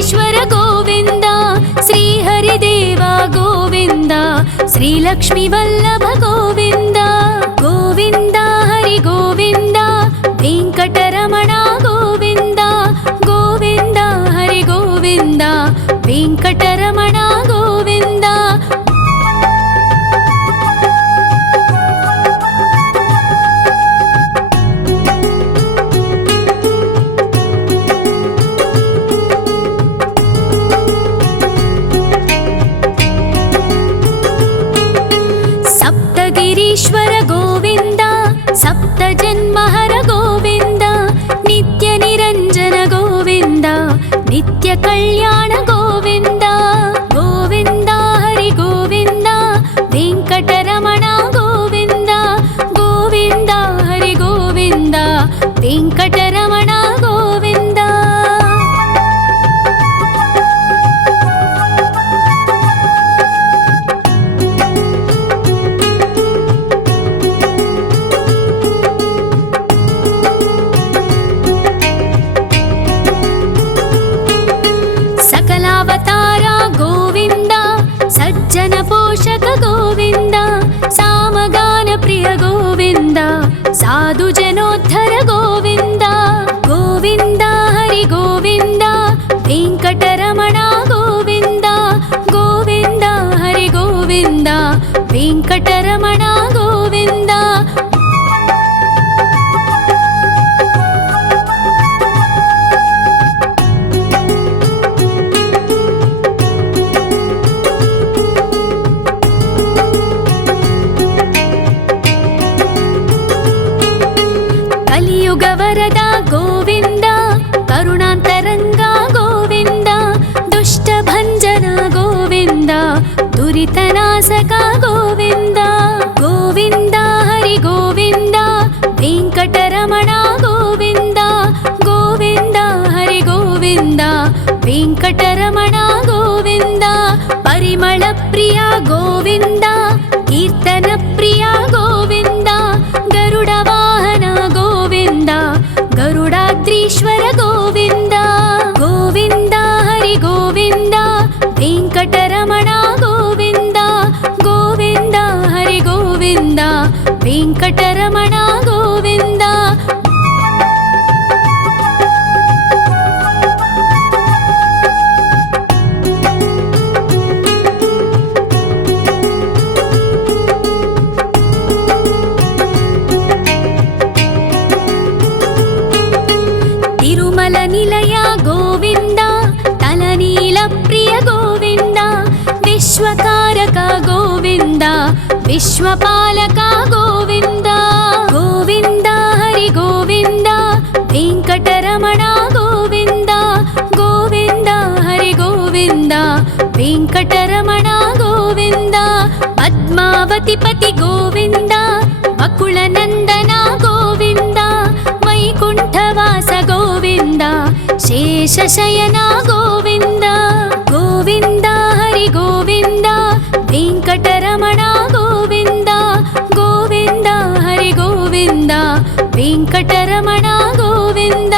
వెంకటేశ్వర గోవింద, శ్రీహరిదేవ గోవింద, శ్రీలక్ష్మీ వల్లభ గోవింద. గోవింద హరి గోవింద, వెంకటరమణ గోవింద. గోవింద హరి గోవింద, వెంకటరమణ గోవింద. సప్తగిరీశ్వర గోవింద, సప్త జన్మహర గోవింద, నిత్య నిరంజన గోవింద, నిత్య కళ్యాణ గోవింద. గోవింద హరి గోవింద, వెంకటరమణ గోవింద. గోవింద హరి గోవింద, వెంకటరమణ గోవింద. సకలావతార గోవింద, సజ్జన పోషక గోవింద, సామగాన ప్రియ గోవింద, సాధు జనోద్ధర గోవింద. గోవింద హరి గోవింద, వెంకటరమణ గోవింద. గోవింద హరి గోవింద, వెంకటరమణ గోవింద. కలియుగ వరద గోవింద, కరుణాంతరంగ గోవింద, దుష్ట భంజన గోవింద, దురితనాశక గోవింద. గోవింద హరి గోవింద, వెంకటరమణ గోవింద. గోవింద హరి గోవింద, వెంకటరమణ గోవింద. పరిమళ ప్రియ గోవింద, కీర్తన ప్రియ గోవింద, గరుడ వాహన గోవింద, గరుడాద్రీశ్వర గోవింద. గోవింద హరి గోవింద, వెంకటరమణ గోవింద. గోవింద హరి గోవింద, వెంకటరమణ గోవింద. తిరుమల నిలయ గోవింద, తలనీల ప్రియ గోవింద, విశ్వకారక గోవింద, విశ్వపాలక గోవింద. గోవింద హరి గోవింద, వెంకటరమణ గోవింద. గోవింద హరి గోవింద, వెంకటరమణ గోవింద. పద్మావతి పతి గోవింద, అకుల నందన గోవింద, వైకుంఠవాస గోవింద, శేషశయన గోవింద. గోవింద హరి గోవింద, వెంకటరమణ గోవింద. గోవింద హరి గోవింద, వెంకటరమణ గోవింద.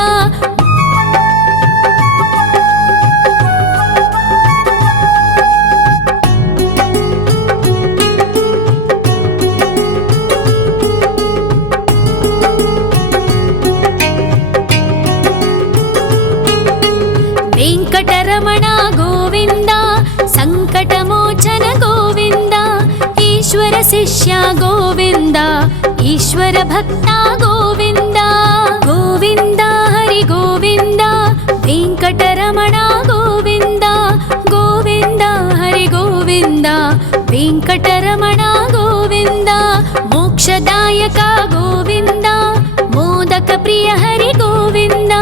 వెంకటరమణ గోవింద, సంకటమోచన గోవింద, ఈశ్వర శిష్య గోవింద, ఈశ్వర భక్త గోవింద. గోవింద హరి గోవింద, వెంకటరమణ గోవింద. గోవింద హరి గోవింద, వెంకటరమణ గోవింద. మోక్షదాయక గోవింద, మోదక ప్రియ హరి గోవింద,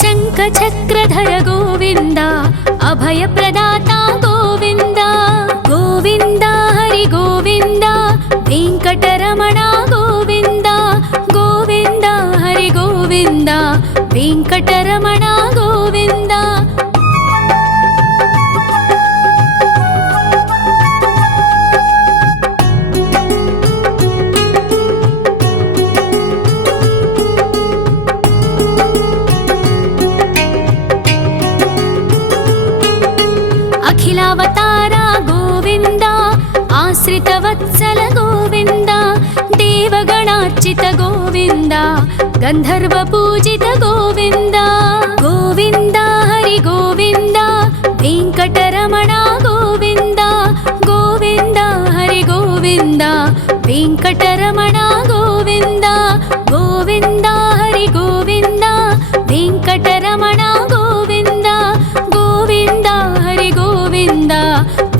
శంఖ చక్రధర గోవింద, అభయ ప్రదాత గోవింద. గోవింద హరి గోవింద, వెంకటరమణ గోవింద. గోవింద హరి గోవింద, వెంకటరమణ గోవింద. आश्रितवत्सल गोविन्द देवगणार्चित गोविन्द गन्धर्वपूजित गोविन्द गोविन्द हरि गोविन्द वेङ्कटरमण गोविन्द गोविन्द हरि गोविन्द वेङ्कटरमण गोविन्द गोविन्द हरि गोविन्द वेङ्कटरमण गोविन्द गोविन्द हरि गोविन्द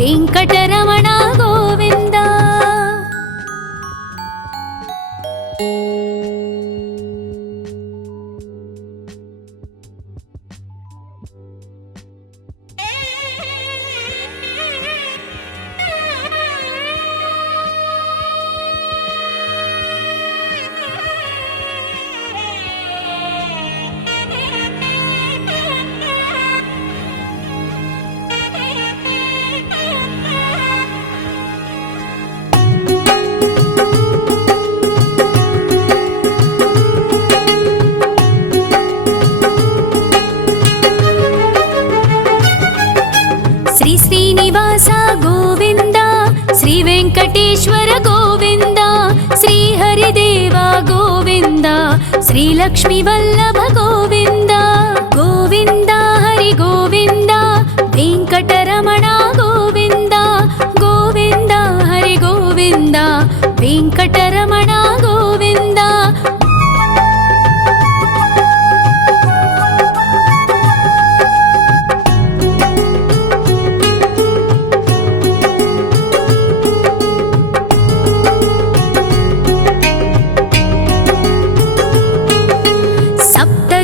वेङ्कटरमण गोविन्द। श्रीनिवास गोविन्द श्री वेङ्कटेश्वर गोविन्द श्री हरिदेव गोविन्द श्री लक्ष्मीवल्लभ गोविन्द गोविन्द हरि गोविन्द वेङ्कटरमण गोविन्द गोविन्द हरि गोविन्द वेङ्कटरमण गोविन्द।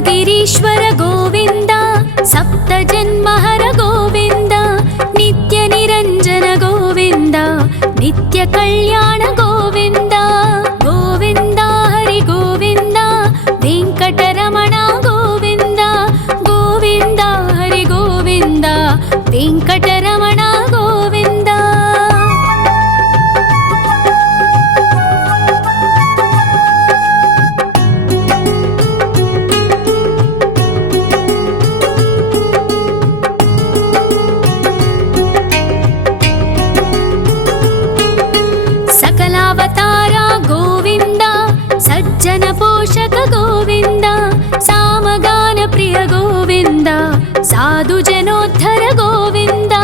गिरीश्वर गोविन्द सप्तजन्महर गोविन्द नित्यनिरञ्जन गोविन्द नित्यकल्याण गोविन्द गोविन्द हरि गोविन्द वेङ्कटरमण गोविन्द गोविन्द हरि गोविन्द वेङ्कटरमण गोविन्द। सकलावतार गोविन्द सज्जन पोषक गोविन्द सामगान प्रिय गोविन्द साधु जनोद्धर गोविन्द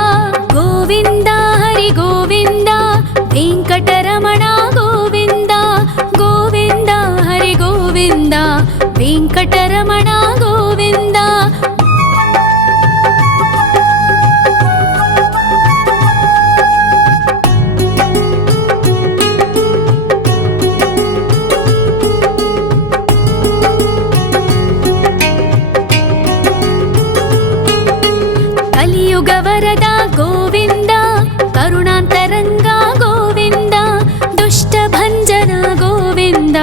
गोविन्द हरि गोविन्द वेङ्कटरमण गोविन्द गोविन्द हरि गोविन्द वेङ्कटरमण गोविन्द। कलियुगवरद गोविन्द करुणान्तरङ्ग गोविन्द दुष्टभञ्जन गोविन्द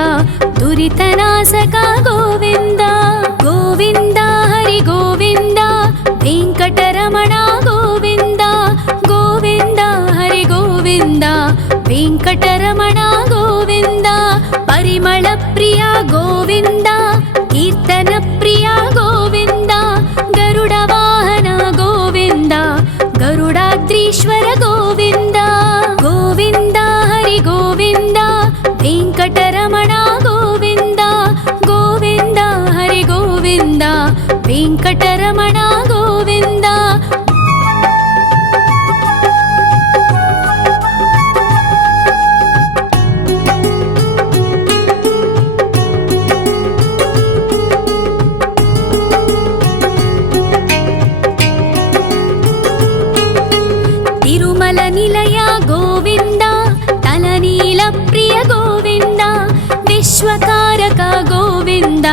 दुरितनाशक गोविन्द गोविन्द हरि गोविन्द वेङ्कटरमण गोविन्द गोविन्द हरि गोविन्द वेङ्कटरमण गोविन्द। परिमल प्रिय गोविन्द कीर्तन प्रिय गोविन्द गरुड वाहन गोविन्द गरुडाद्रीश्वर गोविन्द गोविन्द हरि गोविन्द वेङ्कटरमण गोविन्द गोविन्द हरि गोविन्द वेङ्कटरमण गोविन्द। तिरुमल निलय गोविन्द तलनील प्रिय गोविन्द विश्वकारक गोविन्द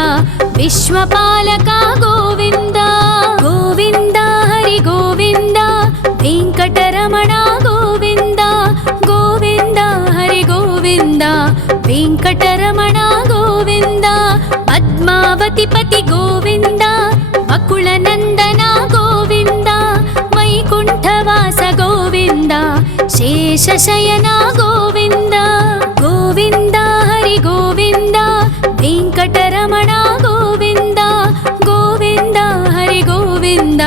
विश्वपालक गोविन्द गोविन्द हरि गोविन्द वेङ्कटरमण गोविन्द गोविन्द हरि गोविन्द वेङ्कटरमण गोविन्द। पद्मावति पति गोविन्द बकुलनन्दन गोविन्द वैकुण्ठवास गोविन्द शेषशयन गोविन्द गोविन्द हरि गोविन्द वेङ्कटरमण गोविन्द गोविन्द हरि गोविन्द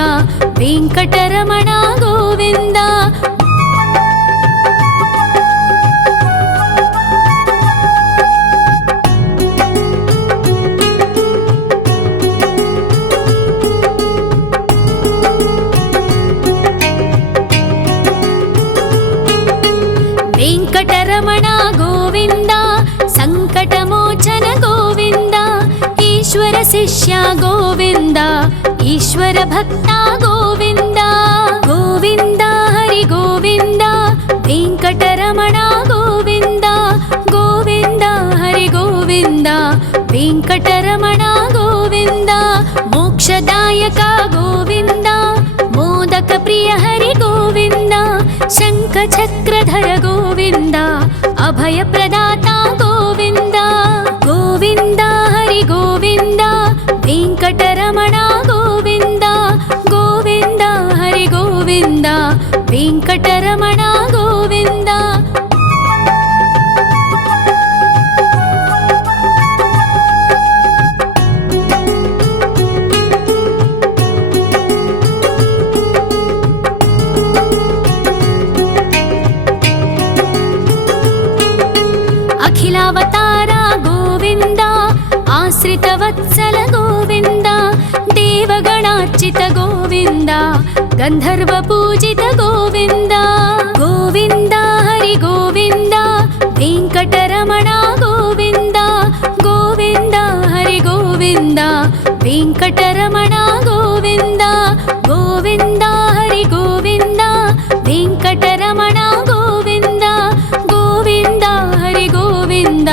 वेङ्कटरमण गोविन्द। వెంకటరమణ గోవింద సంకటమోచన గోవింద ఈశ్వర శిష్య గోవింద ఈశ్వర భక్త గోవింద గోవింద హరి గోవింద వెంకటరమణ గోవింద గోవింద హరి గోవింద వెంకటరమణ గోవింద మోక్షదాయక గోవింద మోదక ప్రియ హరి గోవింద శంఖ చక్రధర గోవింద అభయ ప్రదాత గోవింద గోవింద హరి గోవింద వెంకటరమణ గోవింద గోవింద హరి గోవింద వెంకటరమణ గోవింద అఖిలావతార గోవింద ఆశ్రిత వత్సల గోవింద దేవగణార్చిత గోవింద గంధర్వ పూజిత గోవింద గోవింద హరి గోవింద వెంకటరమణ గోవింద గోవింద హరి గోవింద వెంకటరమణ గోవింద గోవింద హరి గోవింద వెంకటరమణ గోవింద గోవింద హరి గోవింద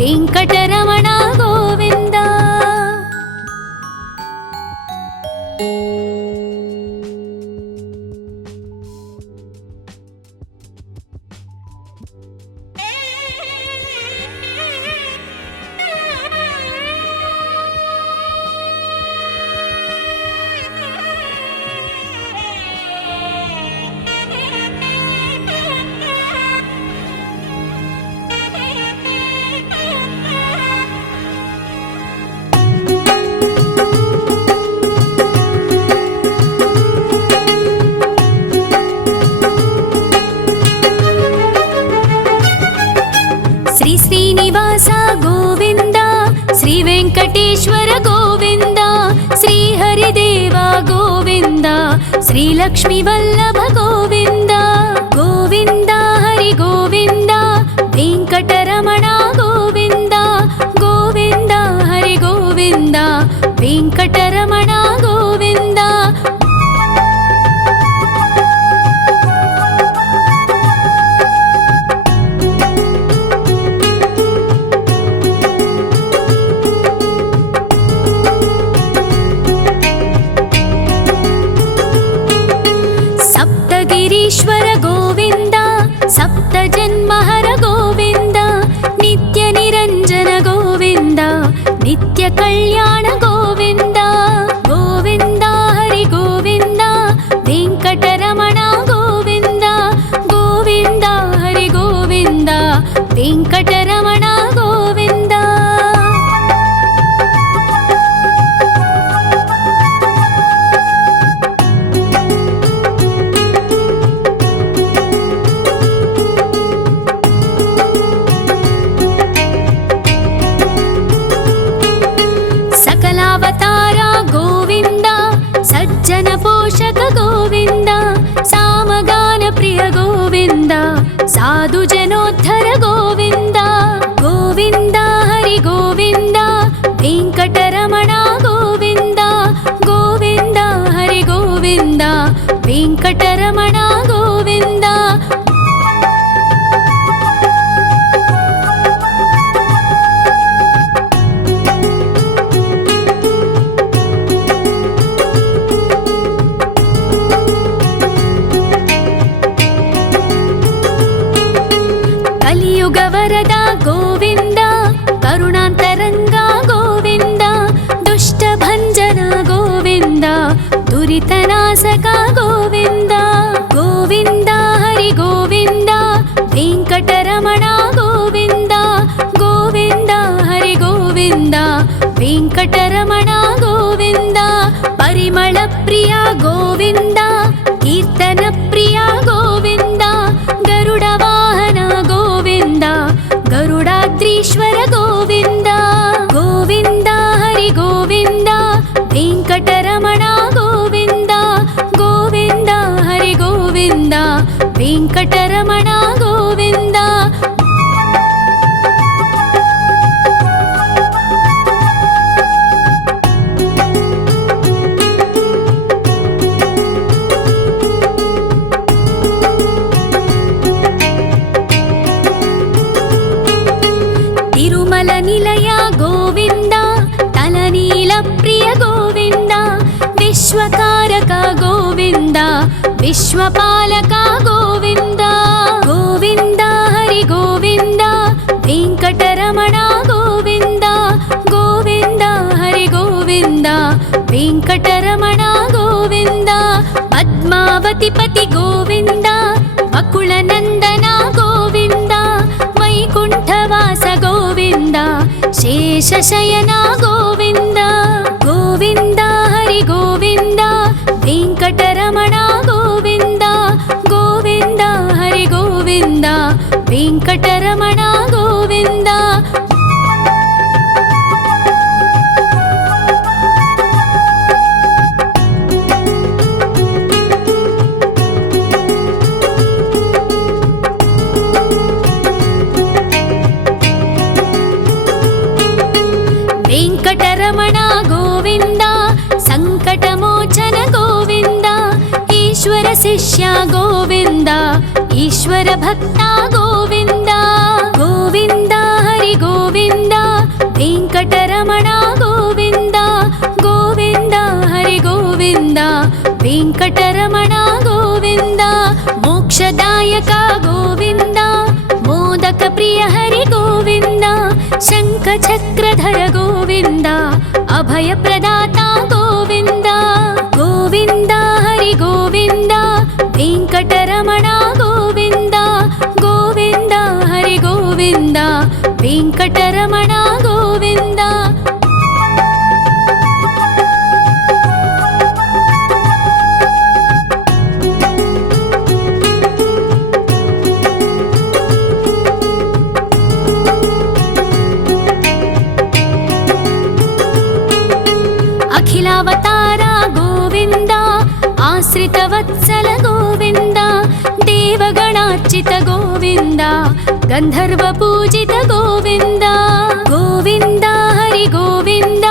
వెంకటరమణ గోవింద శ్రీ శ్రీనివాస గోవింద శ్రీ వెంకటేశ్వర గోవింద శ్రీ హరిదేవ గోవింద శ్రీ లక్ష్మీ వల్లభ గోవింద గోవింద హరి గోవింద వెంకటరమణ గోవింద గోవింద హరి గోవింద వెంకటరమణ గోవింద సప్తగిరీశ్వర గోవింద సప్త జన్మహర గోవింద నిత్య నిరంజన గోవింద నిత్య కళ్యాణ గోవింద గోవింద హరి గోవింద వెంకటరమణ గోవింద గోవింద హరి గోవింద వెంకటరమణ గోవింద సకలావతార గోవింద సజ్జన పోషక గోవింద సామగాన ప్రియ గోవింద సాధు జనోద్ధర గోవింద గోవింద హరి గోవింద వెంకటరమణ గోవింద గోవింద హరి గోవింద వెంకటరమణ గోవింద కలియుగ వరద గోవింద కరుణాంతరంగ గోవింద దుష్ట భంజన గోవింద దురితనాశక గోవింద గోవింద హరి గోవింద వెంకటరమణ గోవింద గోవింద హరి గోవింద వెంకటరమణ గోవింద పరిమళ ప్రియ గోవింద కీర్తన ప్రియ గోవింద గరుడ వాహన గోవింద గరుడాద్రీశ్వర గోవింద గోవింద హరి గోవింద వెంకటరమణ గోవింద గోవింద హరి గోవింద विश्वकारक गोविन्द विश्वपालक गोविन्द गोविन्द हरि गोविन्द वेङ्कटरमण गोविन्द गोविन्द हरि गोविन्द वेङ्कटरमण गोविन्द पद्मावतिपति गोविन्द बकुलनन्दन गोविन्द वैकुण्ठवास गोविन्द शेषशयन गोविन्द गोविन्द हरि गोविन्द वेङ्कटरमण गोविन्द गोविन्द हरि गोविन्द वेङ्कटरमण गोविन्द वेङ्कटरमण गोविन्द सङ्कटमोचन गोविन्द ईश्वर शिष्य गोविन्द ईश्वर भक्त गोविन्द गोविन्द हरि गोविन्द वेङ्कटरमण गोविन्द गोविन्द हरि गोविन्द वेङ्कटरमण गोविन्द मोक्षदायक गोविन्द मोदक प्रिय हरि गोविन्द शङ्खचक्रधर गोविन्द अभयप्रदाता गोविन्द गोविन्द हरि गोविन्द वेङ्कटरमण गोविन्द गोविन्द हरि गोविन्द वेङ्कटरमण गोविन्द अखिलावतार गोविन्द आश्रितवत्सल गोविन्द देवगणार्चित गोविन्द गन्धर्वपूजित गोविन्द गोविन्द हरि गोविन्द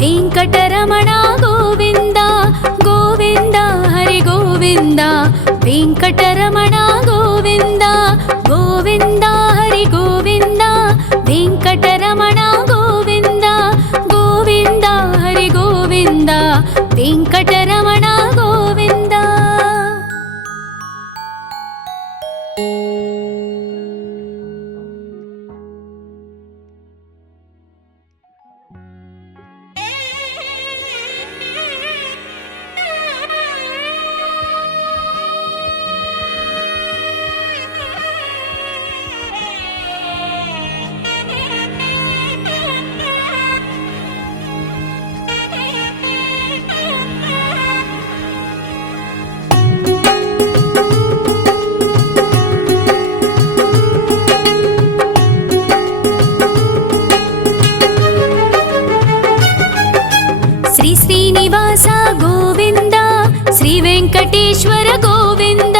वेङ्कटरमण गोविन्द गोविन्द हरि गोविन्द वेङ्कटरमण गोविन्द गोविन्द हरि गोविन्द वेङ्कटरमण गोविन्द गोविन्द हरि गोविन्द वेङ्कटरमण गोविन्द श्रीनिवास गोविन्द श्रीवेङ्कटेश्वर गोविन्द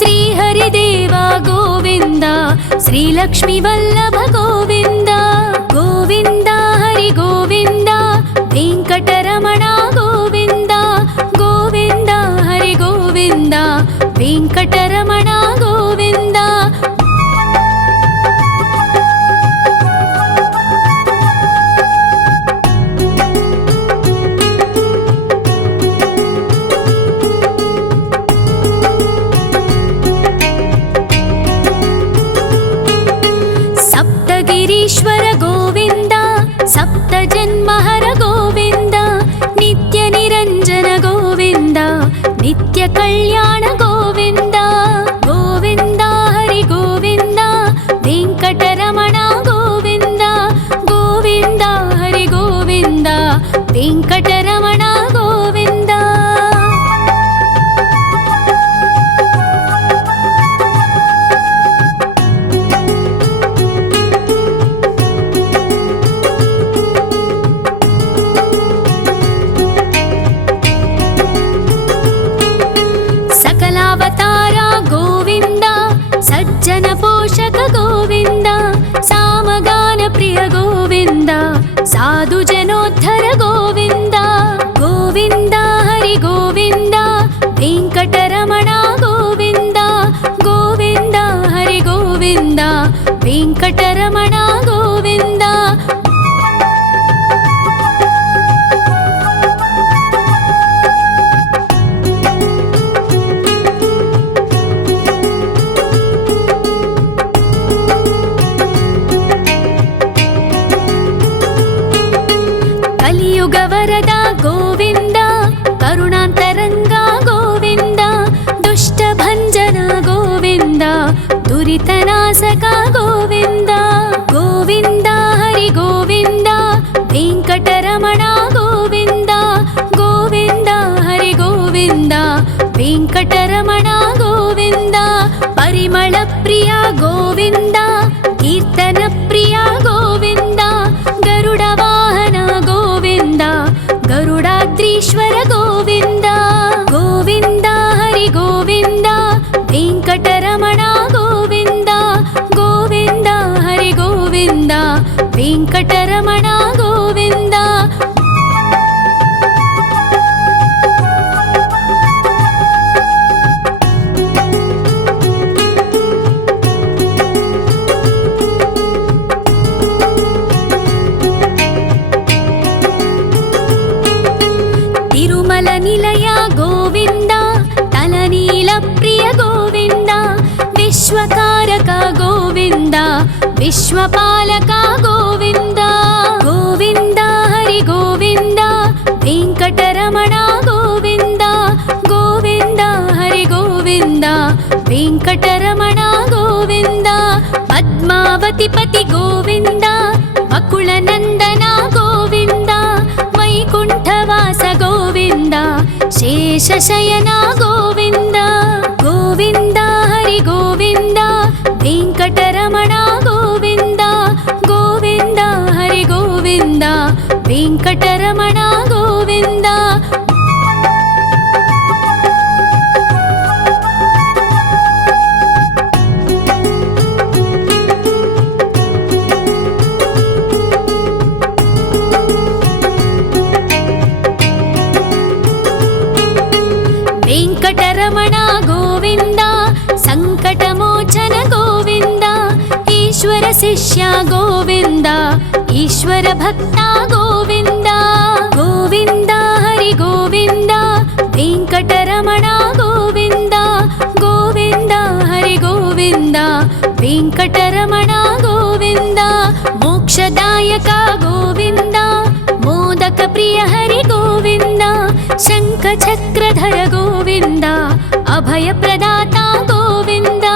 श्रीहरिदेव गोविन्द श्रीलक्ष्मीवल्लभ गोविन्द गोविन्द हरि गोविन्द वेङ्कटरमण गोविन्द गोविन्द हरि गोविन्द वेङ्कटरमण गोविन्द ईश्वर गोविन्द सप्तजन्महर गोविन्द नित्यनिरञ्जन गोविन्द नित्यकल्याण गोविन्द गोविन्द हरि गोविन्द वेङ्कटरमण गोविन्द गोविन्द हरि गोविन्द वेङ्कटरमण गोविन्द जनपोषक गोविन्द सामगान प्रिय गोविन्द साधु जनोद्धर गोविन्द गोविन्द हरि गोविन्द वेङ्कटरमण गोविन्द गोविन्द हरि गोविन्द वेङ्कटरमण गोविन्द ವಿಶ್ವಕಾರಕ ಗೋವಿಂದ ವಿಶ್ವಪಾಲಕ ಗೋವಿಂದ ಗೋವಿಂದ ಹರಿ ಗೋವಿಂದ ವೆಂಕಟರಮಣ ಗೋವಿಂದ ಗೋವಿಂದ ಹರಿ ಗೋವಿಂದ ವೆಂಕಟರಮಣ ಗೋವಿಂದ ಪದ್ಮಾವತಿ ಪತಿ ಗೋವಿಂದ ವಕುಳ ನಂದನ ಗೋವಿಂದ ವೈಕುಂಠವಾಸ ಗೋವಿಂದ ಶೇಷಶಯನ ಗೋವಿಂದ ಗೋವಿಂದ ಹರಿ ಗೋವಿಂದ ವೆಂಕಟರಮಣ ಗೋವಿಂದ ಗೋವಿಂದ ಹರಿ ಗೋವಿಂದ ವೆಂಕಟರಮಣ ಗೋವಿಂದ ವೆಂಕಟರಮಣ ಗೋವಿಂದ ಸಂಕಟಮೋಚನ ಗೋವಿಂದ ಈಶ್ವರ ಶಿಷ್ಯ ಗೋವಿಂದ ಈಶ್ವರ ಭಕ್ತ ಗೋವಿಂದ ಗೋವಿಂದ ಹರಿ ಗೋವಿಂದ ವೆಂಕಟರಮಣ ಗೋವಿಂದ ಗೋವಿಂದ ಹರಿ ಗೋವಿಂದ ವೆಂಕಟರಮಣ ಗೋವಿಂದ ಮೋಕ್ಷದಾಯಕ ಗೋವಿಂದ ಮೋದಕ ಪ್ರಿಯ ಹರಿ ಗೋವಿಂದ ಶಂಖ ಚಕ್ರಧರ ಗೋವಿಂದ ಅಭಯ ಪ್ರದಾತ ಗೋವಿಂದ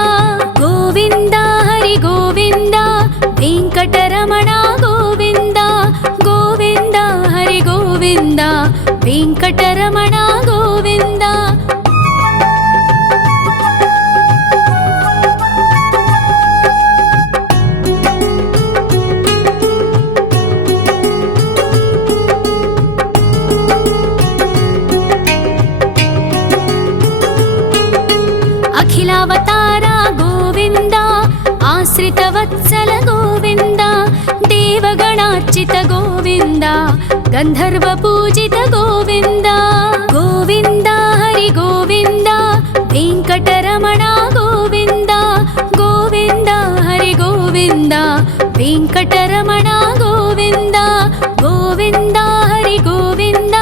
ಗೋವಿಂದ ಹರಿ ಗೋವಿಂದ ವೆಂಕಟರಮಣ ಗೋವಿಂದ ಗೋವಿಂದ ಹರಿ ಗೋವಿಂದ ವೆಂಕಟರಮಣ ಗೋವಿಂದ ಅಖಿಲಾವತಾರ ಗೋವಿಂದ ಆಶ್ರಿತ ವತ್ಸಲ ಗೋವಿಂದ ದೇವಗಣಾರ್ಚಿತ ಗೋವಿಂದ ಗಂಧರ್ವ ಪೂಜಿತ ಗೋವಿಂದ ಗೋವಿಂದ ಹರಿ ಗೋವಿಂದ ವೆಂಕಟರಮಣ ಗೋವಿಂದ ಗೋವಿಂದ ಹರಿ ಗೋವಿಂದ ವೆಂಕಟರಮಣ ಗೋವಿಂದ ಗೋವಿಂದ ಹರಿ ಗೋವಿಂದ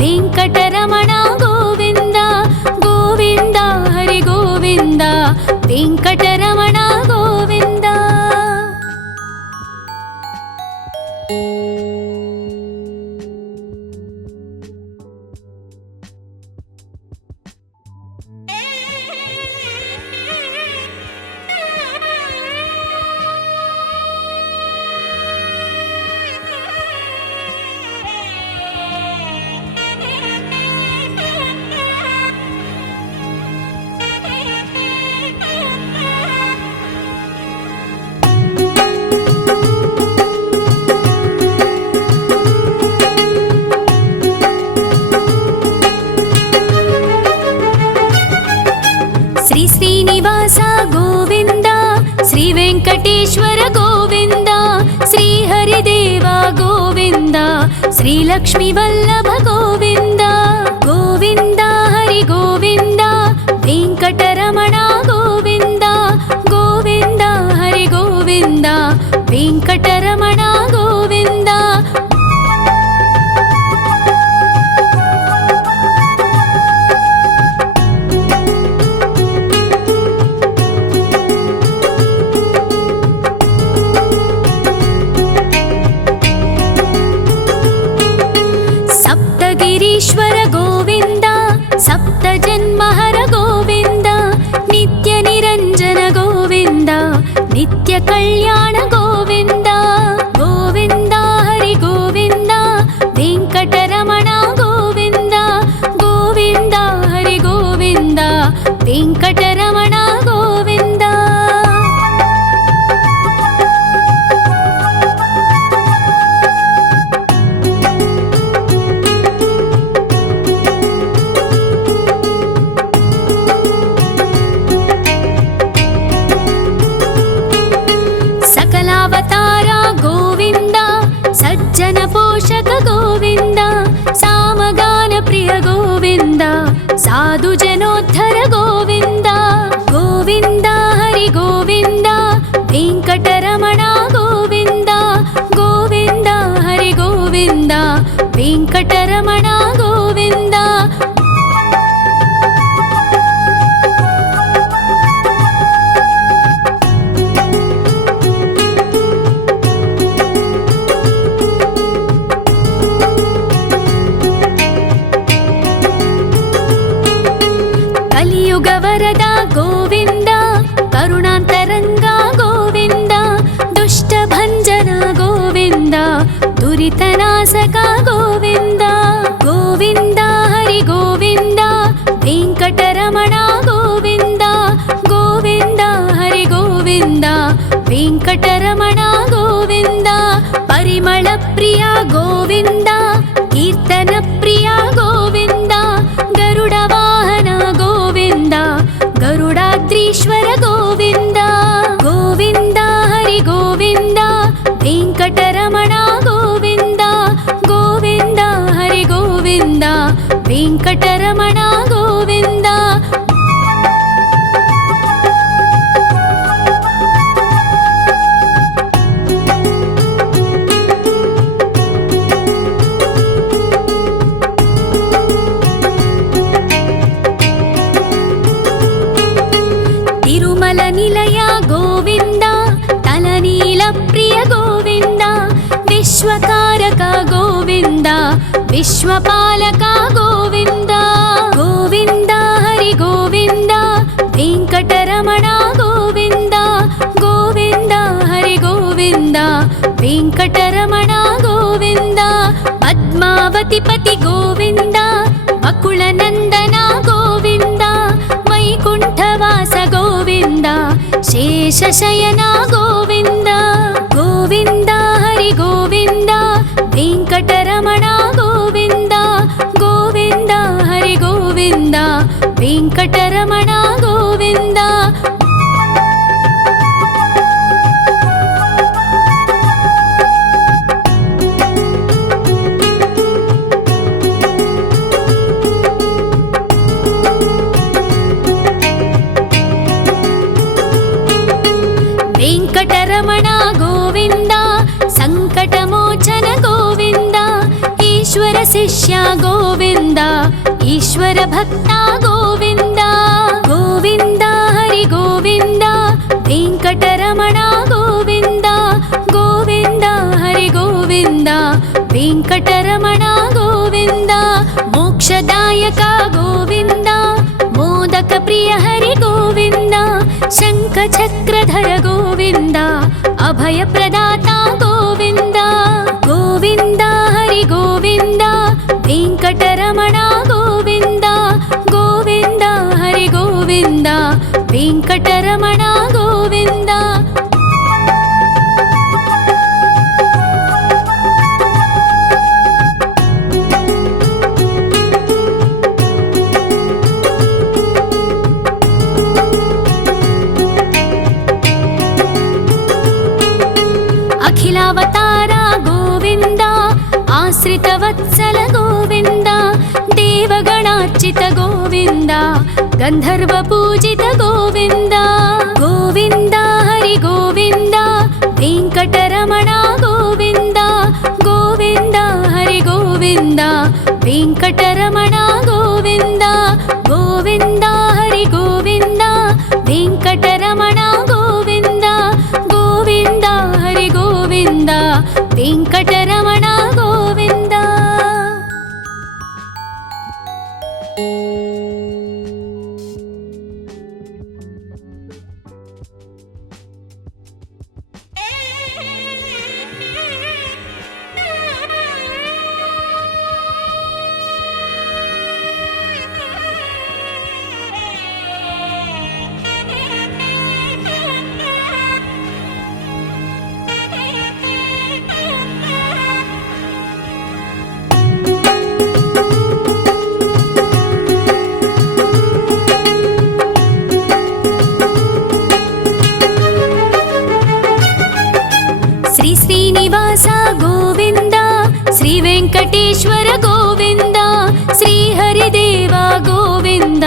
ವೆಂಕಟರಮಣ ಗೋವಿಂದ ಗೋವಿಂದ ಹರಿ ಗೋವಿಂದ ವೆಂಕಟರಮಣ ಗೋವಿಂದ ಶ್ರೀ ಶ್ರೀನಿವಾಸ ಗೋವಿಂದ ಶ್ರೀ ವೆಂಕಟೇಶ್ವರ ಗೋವಿಂದ ಶ್ರೀ ಹರಿದೇವ ಗೋವಿಂದ ಶ್ರೀ ಲಕ್ಷ್ಮೀ ವಲ್ಲಭ ಗೋವಿಂದ ಗೋವಿಂದ ಹರಿ ಗೋವಿಂದ ವೆಂಕಟರಮಣ ಗೋವಿಂದ ಗೋವಿಂದ ಹರಿ ಗೋವಿಂದ ವೆಂಕಟರಮಣ ಗೋವಿಂದ ಸಪ್ತಗಿರೀಶ್ವರ ಗೋವಿಂದ ಸಪ್ತ ಜನ್ಮಹರ ಗೋವಿಂದ ನಿತ್ಯ ನಿರಂಜನ ಗೋವಿಂದ ನಿತ್ಯ ಕಲ್ಯಾಣ ಗೋವಿಂದ ಗೋವಿಂದ ಹರಿ ಗೋವಿಂದ ವೆಂಕಟರಮಣ ಗೋವಿಂದ ಗೋವಿಂದ ಹರಿ ಗೋವಿಂದ ವೆಂಕಟರಮಣ ಗೋವಿಂದ ವೆಂಕಟರಮಣ ಗೋವಿಂದ. ಪರಿಮಳ ಪ್ರಿಯ ಗೋವಿಂದ, ಕೀರ್ತನ ಪ್ರಿಯ ಗೋವಿಂದ. ಗರುಡ ವಾಹನ ಗೋವಿಂದ, ಗರುಡಾದ್ರೀಶ್ವರ ಗೋವಿಂದ. ಗೋವಿಂದ ಹರಿ ಗೋವಿಂದ, ವೆಂಕಟರಮಣ ಗೋವಿಂದ. ಗೋವಿಂದ ಹರಿ ಗೋವಿಂದ, ವೆಂಕಟರಮಣ ಗೋವಿಂದ. ತಿರುಮಲ ನಿಲಯ ಗೋವಿಂದ, ತಲನೀಲ ಪ್ರಿಯ ಗೋವಿಂದ. ವಿಶ್ವಕಾರಕ ಗೋವಿಂದ, ವಿಶ್ವಪಾಲಕ ಗೋವಿಂದ. ಗೋವಿಂದ ಹರಿ ಗೋವಿಂದ, ವೆಂಕಟರಮಣ ಗೋವಿಂದ. ಗೋವಿಂದ ಹರಿ ಗೋವಿಂದ, ವೆಂಕಟರಮಣ ಗೋವಿಂದ. ಪದ್ಮಾವತಿ ಪತಿ ಗೋವಿಂದ, ಅಕುಳ ನಂದನ ಗೋವಿಂದ. ವೈಕುಂಠವಾಸ ಗೋವಿಂದ, ಶೇಷಶಯನ ಗೋವಿಂದ. ಗೋವಿಂದ ಹರಿ ಗೋವಿಂದ, ವೆಂಕಟರಮಣ ಗೋವಿಂದ. ಗೋವಿಂದ ಹರಿ ಗೋವಿಂದ, ವೆಂಕಟರಮಣ ಗೋವಿಂದ. ವೆಂಕಟರಮಣ ಗೋವಿಂದ, ಸಂಕಟಮೋಚನ ಗೋವಿಂದ. ಈಶ್ವರ ಶಿಷ್ಯ ಗೋವಿಂದ, ಈಶ್ವರ ಭಕ್ತ ಗೋವಿಂದ. ಗೋವಿಂದ ಹರಿ ಗೋವಿಂದ, ವೆಂಕಟರಮಣ ಗೋವಿಂದ. ಗೋವಿಂದ ಹರಿ ಗೋವಿಂದ, ವೆಂಕಟರಮಣ ಗೋವಿಂದ. ಮೋಕ್ಷದಾಯಕ ಗೋವಿಂದ, ಮೋದಕ ಪ್ರಿಯ ಹರಿ ಗೋವಿಂದ. ಶಂಖ ಚಕ್ರಧರ ಗೋವಿಂದ, ಅಭಯ ಪ್ರದಾತ ಗೋವಿಂದ. ಗೋವಿಂದ ಹರಿ ಗೋವಿಂದ, ವೆಂಕಟರಮಣ ಗೋವಿಂದ. ಗೋವಿಂದ ಹರಿ ಗೋವಿಂದ, ವೆಂಕಟರಮಣ ಗೋವಿಂದ. ಅಖಿಲಾವತಾರ ಗೋವಿಂದ, ಆಶ್ರಿತ ವತ್ಸಲ ಗೋವಿಂದ. ದೇವಗಣಾರ್ಚಿತ ಗೋವಿಂದ, ಗಂಧರ್ವ ಪೂಜಿತ ಗೋವಿಂದ. ಗೋವಿಂದ ಹರಿ ಗೋವಿಂದ, ವೆಂಕಟರಮಣ ಗೋವಿಂದ. ಗೋವಿಂದ ಹರಿ ಗೋವಿಂದ, ವೆಂಕಟರಮಣ ಗೋವಿಂದ. ಗೋವಿಂದ ಹರಿ ಗೋವಿಂದ, ವೆಂಕಟರಮಣ ಗೋವಿಂದ. ಗೋವಿಂದ ಹರಿ ಗೋವಿಂದ, ವೆಂಕಟರಮಣ ಗೋವಿಂದ. ಶ್ರೀ ಶ್ರೀನಿವಾಸ ಗೋವಿಂದ, ಶ್ರೀ ವೆಂಕಟೇಶ್ವರ ಗೋವಿಂದ. ಶ್ರೀ ಹರಿದೇವ ಗೋವಿಂದ,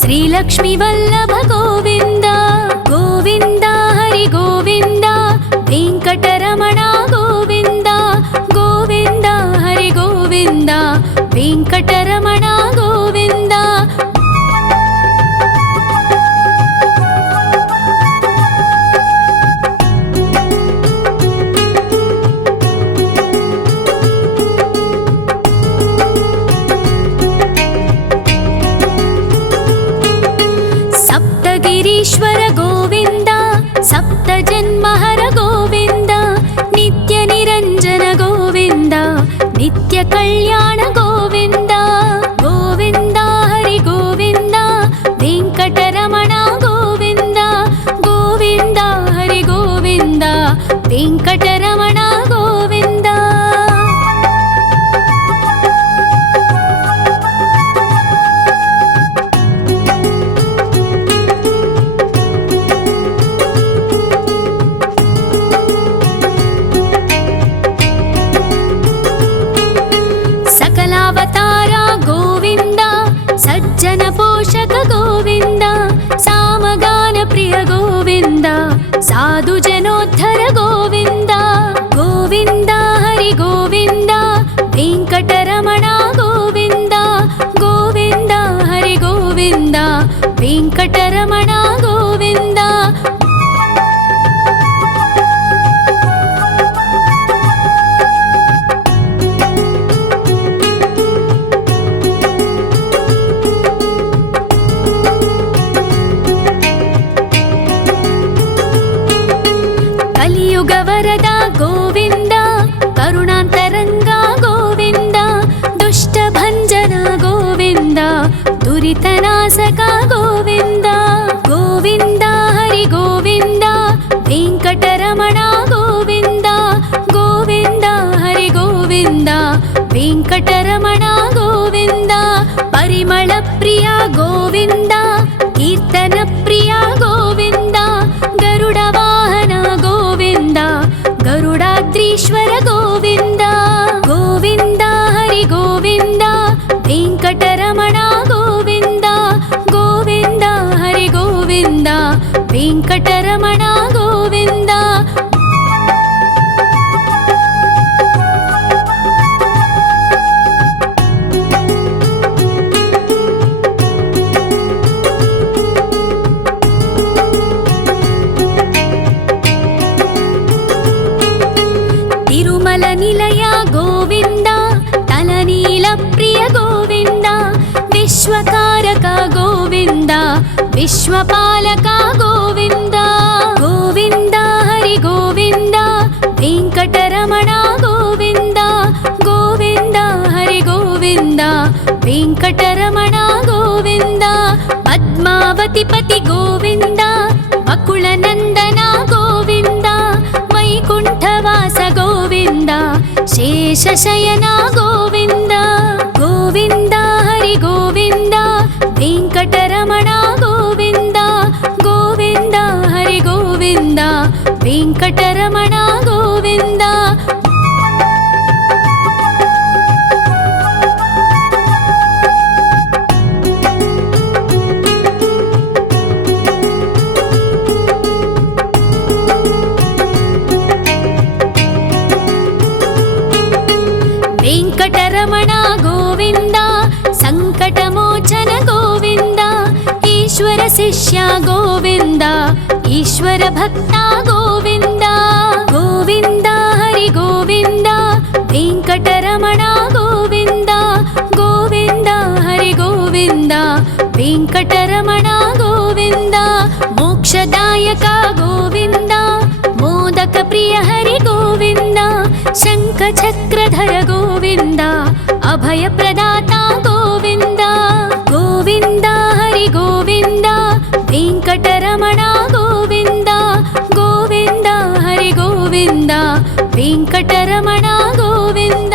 ಶ್ರೀ ಲಕ್ಷ್ಮೀ ವಲ್ಲಭ ಗೋವಿಂದ. ಗೋವಿಂದ ಹರಿ ಗೋವಿಂದ, ವೆಂಕಟರಮಣ ಗೋವಿಂದ. ಗೋವಿಂದ ಹರಿ ಗೋವಿಂದ, ವೆಂಕಟರಮಣ ಗೋವಿಂದ. కలియుగ వరద గోవింద, కరుణాంతరంగ గోవింద, దుష్ట భంజన గోవింద, దురితనాశక గోవింద. గోవింద హరి గోవింద, వెంకటరమణ గోవింద, గోవింద హరి గోవింద, వెంకటరమణ గోవింద. పరిమళ ప్రియ గోవింద, కీర్తన ప్రియ గోవింద, గరుడ వాహన గోవింద, గరుడాద్రీశ్వర గోవింద. గోవింద హరి గోవింద, వెంకటరమణ గోవింద, గోవింద హరి గోవింద, వెంకటరమణ గోవింద. తిరుమల నిలయ గోవింద, తలనీల ప్రియ గోవింద, విశ్వకారక గోవింద, విశ్వపాలక గోవింద. గోవింద హరి గోవింద, వెంకటరమణ గోవింద, గోవింద హరి గోవింద, వెంకటరమణ గోవింద. పద్మావతి పతి గోవింద, వకుళ నందన గోవింద, వైకుంఠవాస గోవింద, శేషశయన గోవింద. గోవింద హరి గోవింద, వెంకటరమణ గోవింద, గోవింద హరి గోవింద, వెంకటరమణ గోవింద. వెంకటరమణ గోవింద, సంకటమోచన గోవింద, ఈశ్వర శిష్య గోవింద, ఈశ్వర భక్త గోవింద. గోవింద హరి గోవింద, వెంకటరమణ గోవింద, గోవింద హరి గోవింద, వెంకటరమణ గోవింద. మోక్షదాయక గోవింద, మోదక ప్రియ హరి గోవింద, శంఖ చక్రధర గోవింద, అభయ ప్రదాత గోవింద. గోవింద హరి గోవింద, వెంకటరమణ గోవింద, గోవింద హరి గోవింద, వెంకటరమణ గోవింద.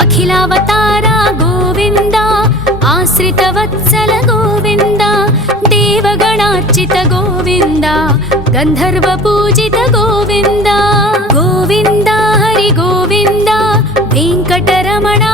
అఖిలావతార గోవింద, ఆశ్రిత వత్సల గోవింద, దేవగణార్చిత గోవింద, గంధర్వ పూజిత గోవింద. గోవింద హరి గోవింద, వెంకటరమణ